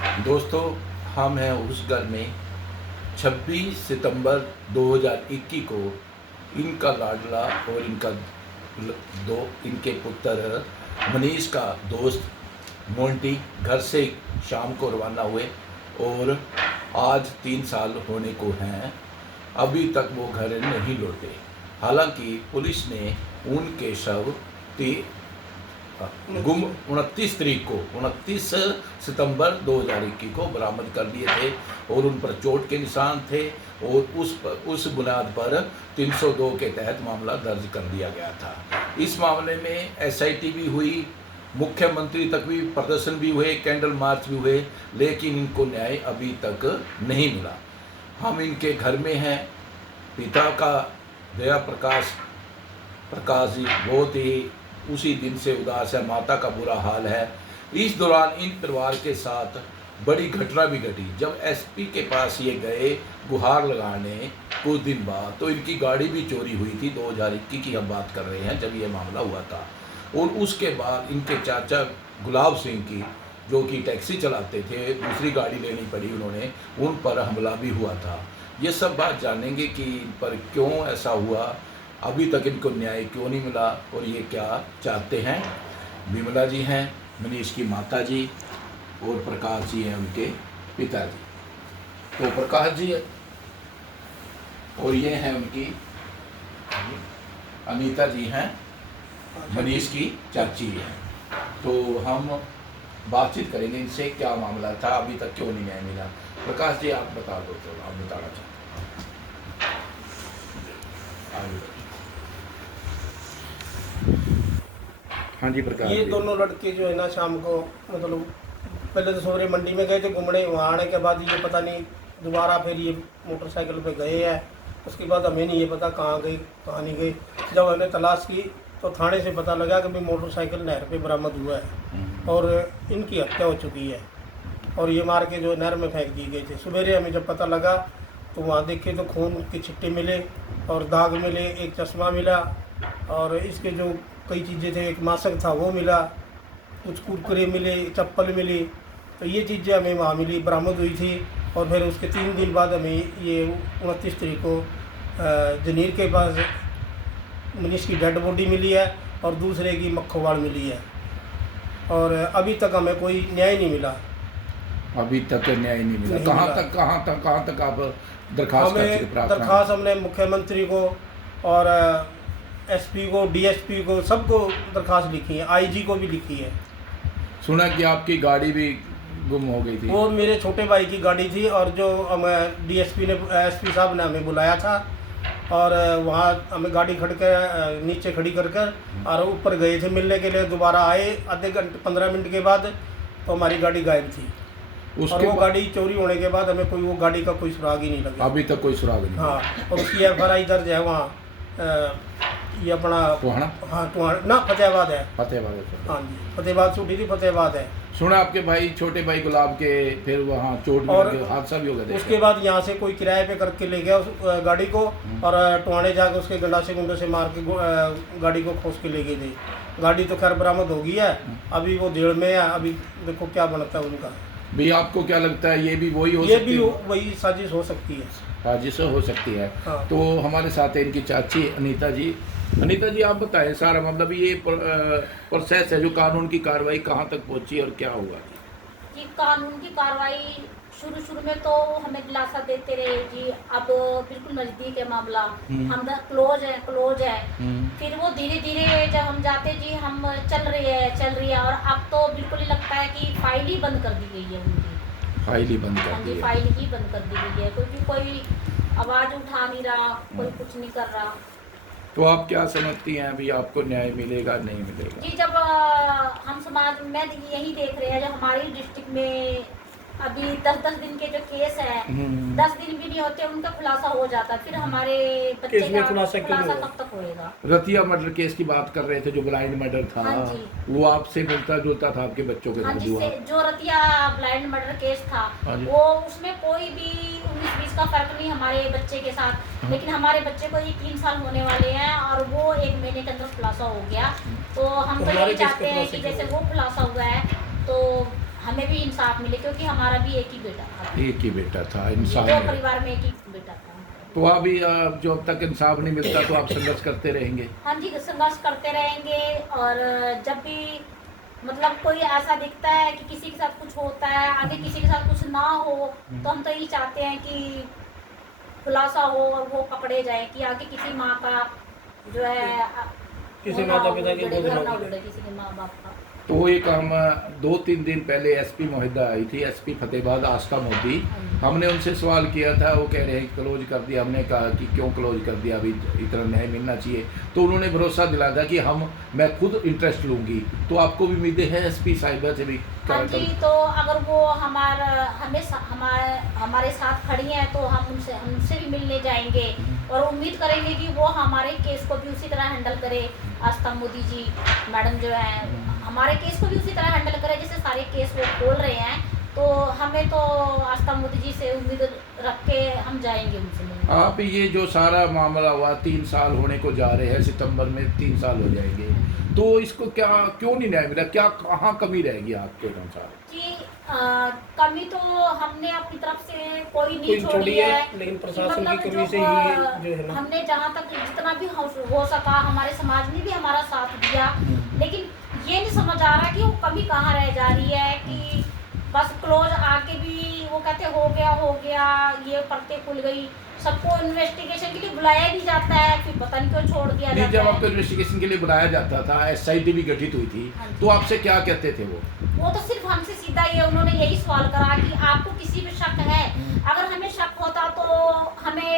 दोस्तों, हम हैं उस घर में 26 सितंबर 2021 को इनका लाडला और इनके पुत्र मनीष का दोस्त मोंटी घर से शाम को रवाना हुए और आज 3 साल होने को हैं। अभी तक वो घर नहीं लौटे। हालांकि पुलिस ने उनके शव 29 सितंबर 2021 को बरामद कर लिए थे और उन पर चोट के निशान थे और उस बुनियाद पर 302 के तहत मामला दर्ज कर दिया गया था। इस मामले में एसआईटी भी हुई, मुख्यमंत्री तक भी प्रदर्शन भी हुए, कैंडल मार्च भी हुए, लेकिन इनको न्याय अभी तक नहीं मिला। हम इनके घर में हैं। पिता का दया प्रकाश जी बहुत ही उसी दिन से उदास है, माता का बुरा हाल है। इस दौरान इन परिवार के साथ बड़ी घटना भी घटी। जब एसपी के पास ये गए गुहार लगाने कुछ दिन बाद, तो इनकी गाड़ी भी चोरी हुई थी। 2021 की हम बात कर रहे हैं जब ये मामला हुआ था। और उसके बाद इनके चाचा गुलाब सिंह की, जो कि टैक्सी चलाते थे, दूसरी गाड़ी लेनी पड़ी उन्होंने, उन पर हमला भी हुआ था। ये सब बात जानेंगे कि इन पर क्यों ऐसा हुआ, अभी तक इनको न्याय क्यों नहीं मिला और ये क्या चाहते हैं। विमला जी हैं मनीष की माता जी और प्रकाश जी हैं उनके पिताजी। तो प्रकाश जी और ये हैं उनकी अनीता जी हैं, मनीष की चाची हैं। तो हम बातचीत करेंगे इनसे, क्या मामला था, अभी तक क्यों नहीं न्याय मिला। प्रकाश जी आप बता दो, तो आप बताना चाहते हैं। हाँ जी प्रकाश। ये दोनों लड़के जो है ना शाम को मतलब पहले तो सवेरे मंडी में गए थे घूमने, वहाँ आने के बाद ये पता नहीं दोबारा फिर ये मोटरसाइकिल पे गए हैं। उसके बाद हमें नहीं ये पता कहाँ गई कहाँ नहीं गई। जब हमने तलाश की तो थाने से पता लगा कि भाई मोटरसाइकिल नहर पे बरामद हुआ है और इनकी हत्या हो चुकी है और ये मार के जो नहर में फेंक दिए गए थे। सवेरे हमें जब पता लगा तो वहाँ देखे तो खून के छिट्टे मिले और दाग मिले, एक चश्मा मिला और इसके जो कई चीज़ें थे, एक मास्क था वो मिला, कुछ कुरकुरे मिले, चप्पल मिली। तो ये चीज़ें हमें वहाँ मिली, बरामद हुई थी। और फिर उसके 3 दिन बाद हमें ये 29 तारीख को जनीर के पास मनीष की डेड बॉडी मिली है और दूसरे की मक्खोवाड़ मिली है और अभी तक हमें कोई न्याय नहीं मिला। अभी तक न्याय नहीं मिला। कहाँ तक आप दरखास्त दरखास्त हमने मुख्यमंत्री को और एसपी को, डीएसपी को, सबको दरखास्त लिखी है, आईजी को भी लिखी है। सुना कि आपकी गाड़ी भी गुम हो गई थी। वो मेरे छोटे भाई की गाड़ी थी और जो हमें डीएसपी ने, एसपी साहब ने हमें बुलाया था और वहाँ हमें गाड़ी खड़ कर नीचे खड़ी कर और ऊपर गए थे मिलने के लिए। दोबारा आए आधे घंटे 15 मिनट के बाद तो हमारी गाड़ी गायब थी। और वो गाड़ी चोरी होने के बाद हमें कोई वो गाड़ी का कोई सुराग ही नहीं लगा। अभी तक कोई सुराग नहीं। हाँ, और उसकी FRI दर्ज है वहाँ ये अपना टोहाना। हाँ टोहाना ना, फतेहाबाद है। फतेहाबाद। हाँ जी, फतेहाबाद छूटी थी, फतेहाबाद है। सुना आपके भाई, छोटे भाई गुलाब के फिर वहाँ चोट और हादसा भी हो गया। उसके बाद यहाँ से कोई किराए पे करके ले गया उस गाड़ी को और टोहाने जाकर उसके गंडासे गुंडे से मार के गाड़ी को खोस के ले गए थे। गाड़ी तो खैर बरामद हो गई है, अभी वो जेल में है। अभी देखो क्या बनता है उनका। भैया आपको क्या लगता है, ये भी वही वही साजिश हो सकती है। साजिश हो सकती है। हाँ। तो हमारे साथ है इनकी चाची अनीता जी। अनीता जी आप बताएं सारा, मतलब ये प्रोसेस है जो कानून की कार्रवाई कहाँ तक पहुँची और क्या हुआ। जी कानून की कार्रवाई शुरू में तो हमें दिलासा देते रहे जी, अब बिल्कुल नज़दीक है मामला, हम क्लोज है। फिर वो धीरे धीरे जब हम जाते जी हम चल रही है और अब तो बिल्कुल ही लगता है कि फाइल ही बंद कर दी गई है उनकी। फाइल ही बंद कर हाँ दी जी, फाइल ही बंद कर दी गई है क्योंकि कोई आवाज़ उठा नहीं रहा, कोई कुछ नहीं कर रहा। तो आप क्या समझती हैं, अभी आपको न्याय मिलेगा नहीं मिलेगा? जी जब हम समाज में यही देख रहे हैं, जो हमारी डिस्ट्रिक्ट में अभी 10-10 दिन के जो केस है, 10 दिन भी नहीं होते उनका खुलासा हो जाता, फिर हमारे बच्चे का खुलासा कब तक होएगा। रतिया मर्डर केस की बात कर रहे थे, जो ब्लाइंड मर्डर था। हाँ जी। वो आपसे मिलता जुलता था आपके बच्चों के हाँ साथ जिससे जो रतिया ब्लाइंड मर्डर केस था, वो उसमें कोई भी 19-20 का फर्क नहीं हमारे बच्चे के साथ। लेकिन हमारे बच्चे को ये 3 साल होने वाले हैं और वो 1 महीने के अंदर खुलासा हो गया। तो हम तो यही चाहते हैं कि जैसे वो खुलासा हुआ है तो हमें भी इंसाफ मिले, क्योंकि हमारा भी एक ही बेटा था। एक ही बेटा था, दो इंसान है। परिवार में एक ही बेटा था। तो अभी जब तक इंसाफ नहीं मिलता तो आप संघर्ष करते रहेंगे? हाँ जी, संघर्ष करते रहेंगे। और जब भी मतलब कोई ऐसा दिखता है कि किसी के साथ कुछ होता है, आगे किसी के साथ कुछ ना हो, तो हम तो यही चाहते हैं कि खुलासा हो और वो पकड़े जाए, कि आगे किसी माँ का जो है किसी वो ना माता पिता की उजड़े, गोद घर ना ना उजड़े। उजड़े किसी के माँ बाप का। तो एक हम 2-3 दिन पहले एसपी महोदया आई थी, एसपी फतेहाबाद आस्था मोदी। हमने उनसे सवाल किया था, वो कह रहे हैं क्लोज कर दिया। हमने कहा कि क्यों क्लोज कर दिया, अभी इतना न्याय मिलना चाहिए। तो उन्होंने भरोसा दिलाया था कि मैं खुद इंटरेस्ट लूँगी। तो आपको भी उम्मीदें हैं एसपी साहिबा से भी? हाँ जी, तो अगर वो हमारे साथ खड़ी हैं तो हम उनसे भी मिलने जाएंगे और उम्मीद करेंगे कि वो हमारे केस को भी उसी तरह हैंडल करे। आस्था मोदी जी मैडम जो है हमारे केस को भी उसी तरह हैंडल करे जैसे सारे केस वो खोल रहे हैं। तो हमें तो आस्था मोदी जी से उम्मीद रख के हम जाएंगे उनसे मिलने। आप ये जो सारा मामला हुआ 3 साल होने को जा रहे हैं, सितंबर में 3 साल हो जाएंगे, तो इसको क्यों नहीं न्याय मिला? क्या कहाँ कमी रहेगी आपके अनुसार? जी कमी तो हमने अपनी तरफ से कोई नहीं कोई छोड़ी छोड़ी है, है, लेकिन प्रशासन की मतलब कमी से ही जो है ना। हमने जहाँ तक जितना भी हो सका, हमारे समाज ने भी हमारा साथ दिया। लेकिन ये नहीं समझ आ रहा कि वो कमी कहाँ रह जा रही है, कि बस क्लोज आके भी वो कहते हो गया ये परतें खुल गई। सबको इन्वेस्टिगेशन के लिए बुलाया भी जाता है, फिर पता नहीं क्यों छोड़ दिया नहीं, जाता जब है। आपको इन्वेस्टिगेशन के लिए बुलाया जाता था, एसआईटी भी गठित हुई थी, हाँ जी। तो आपसे क्या कहते थे वो तो सिर्फ हमसे सीधा ये उन्होंने यही सवाल करा कि आपको किसी पे शक है? अगर हमें शक होता तो हमें